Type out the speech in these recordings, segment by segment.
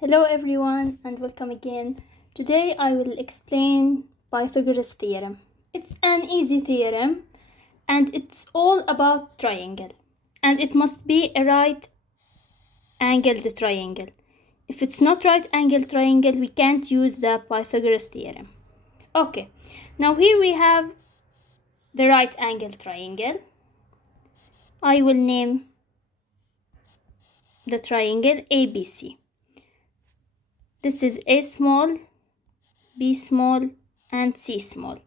Hello everyone and welcome again. Today I will explain Pythagoras theorem. It's an easy theorem and it's all about triangle, and it must be a right angled triangle. If it's not right angled triangle, we can't use the Pythagoras theorem. Okay, now here we have the right angled triangle. I will name the triangle ABC. This is A small, B small, and C small.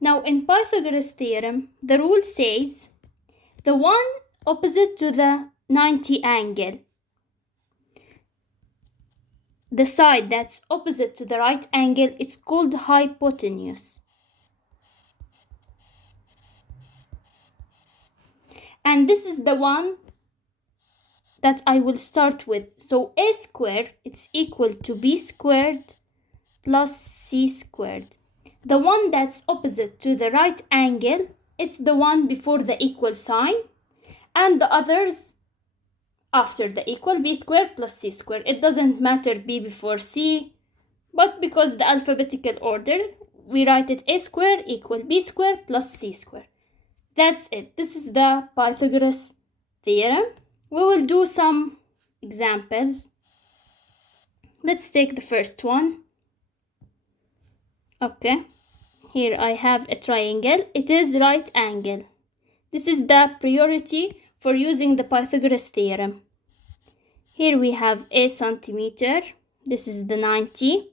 Now in Pythagoras theorem, the rule says the one opposite to the 90 angle, the side that's opposite to the right angle, it's called hypotenuse. And this is the one that I will start with. So A squared, it's equal to B squared plus C squared. The one that's opposite to the right angle, it's the one before the equal sign, and the others after the equal, B squared plus C squared. It doesn't matter B before C, but because the alphabetical order, we write it A squared equal B squared plus C squared. That's it. This is the Pythagoras theorem. We will do some examples. Let's take the first one. Okay, here I have a triangle. It is right angle. This is the priority for using the Pythagoras theorem. Here we have a centimeter. This is the 90.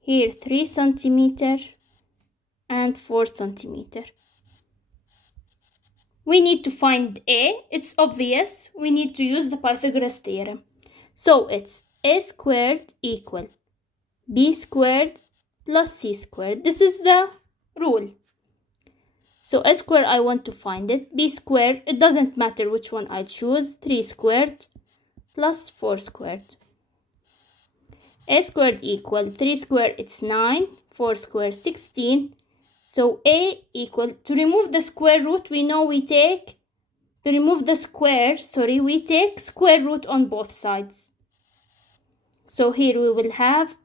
Here 3 centimeter and 4 centimeter. We need to find A. It's obvious. We need to use the Pythagoras theorem. So it's A squared equal B squared plus C squared. This is the rule. So A squared, I want to find it. B squared, it doesn't matter which one I choose. 3 squared plus 4 squared. A squared equal 3 squared, it's 9. 4 squared, 16. So A equal, to remove the square root, we know we take, to remove the square, we take square root on both sides. So here we will have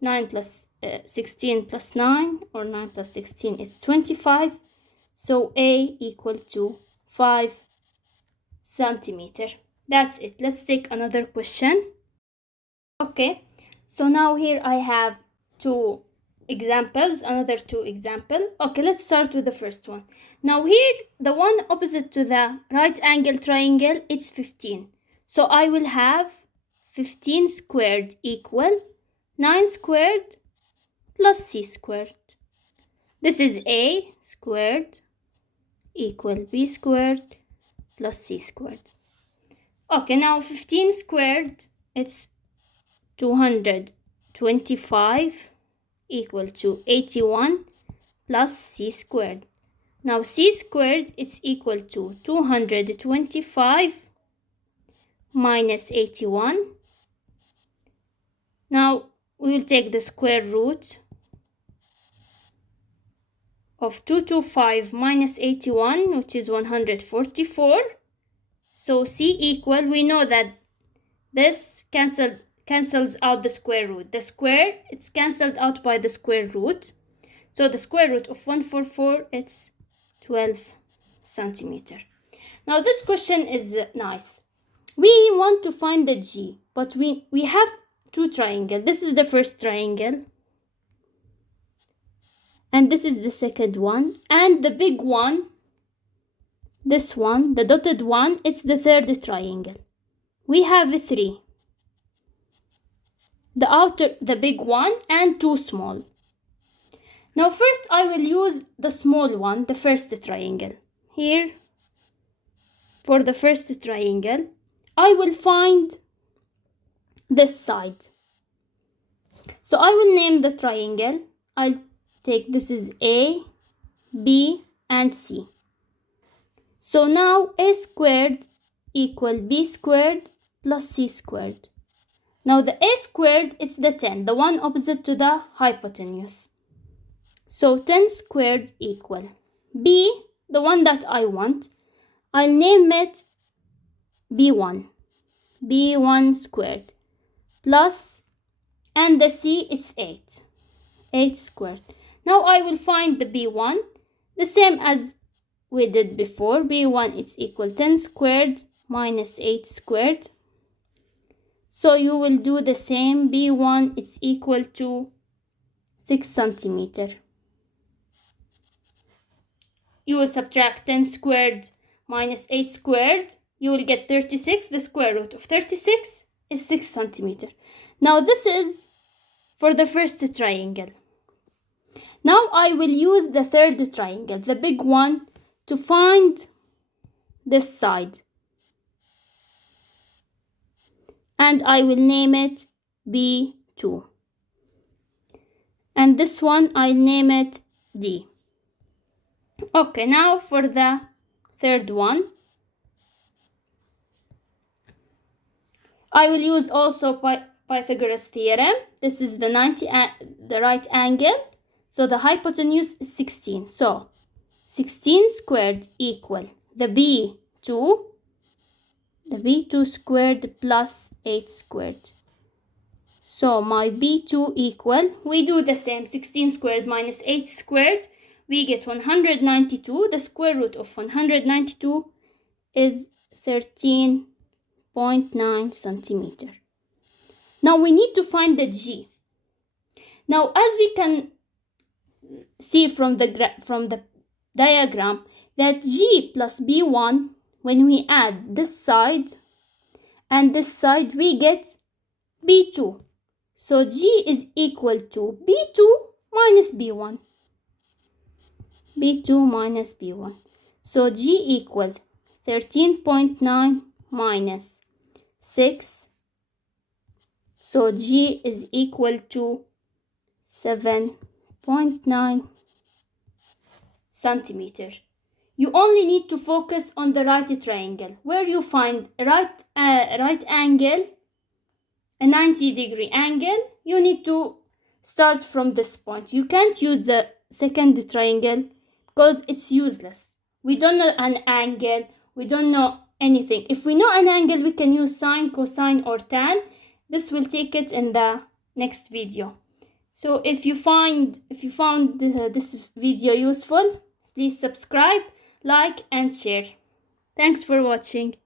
9 plus 16 plus 9, or 9 plus 16 is 25. So A equal to 5 centimeter. That's it. Let's take another question. Okay, so now here I have another two examples. Okay, let's start with the first one. Now here, the one opposite to the right angle triangle, it's 15. So I will have 15 squared equal 9 squared plus C squared. This is A squared equal B squared plus C squared. Okay, now 15 squared, it's 225 equal to 81 plus C squared. Now C squared, it's equal to 225 minus 81. Now we will take the square root of 225 minus 81, which is 144. So C equal, we know that this cancels out the square root. The square, it's cancelled out by the square root. So the square root of 144, it's 12 centimeter. Now this question is nice. We want to find the G, but we have two triangles. This is the first triangle, and this is the second one, and the big one, this one, the dotted one, it's the third triangle. We have 3. The big one, and 2 small. Now first I will use the small one, the first triangle. Here, for the first triangle, I will find this side. So I will name the triangle. I'll take, this is A, B, and C. So now A squared equal B squared plus C squared. Now the A squared, it's the 10, the one opposite to the hypotenuse. So 10 squared equal B, the one that I want, I'll name it B1. B1 squared. plus, and the c, it's 8. 8 squared. Now I will find the b1, the same as we did before. b1 is equal 10 squared minus 8 squared. So you will do the same. b1 is equal to 6 centimeter. You will subtract 10 squared minus 8 squared. You will get 36. The square root of 36 is 6 centimeter. Now this is for the first triangle. Now I will use the third triangle, the big one, to find this side. And I will name it B2. And this one, I name it D. Okay, now for the third one. I will use also Pythagoras Theorem. This is the right angle. So the hypotenuse is 16. So 16 squared equal the B2 squared plus 8 squared. So my B2 equal, we do the same, 16 squared minus 8 squared, we get 192. The square root of 192 is 13.9 centimeter. Now we need to find the G. Now as we can see from the diagram, that G plus B1, when we add this side and this side, we get B2. So G is equal to B2 minus B1. B2 minus B1. So G equals 13.9 minus 6. So G is equal to 7.9 centimeter. You only need to focus on the right triangle. Where you find a right angle, a 90-degree angle, you need to start from this point. You can't use the second triangle because it's useless. We don't know an angle. We don't know anything. If we know an angle, we can use sine, cosine, or tan. This will take it in the next video. So if you found this video useful, please subscribe, like, and share. Thanks for watching.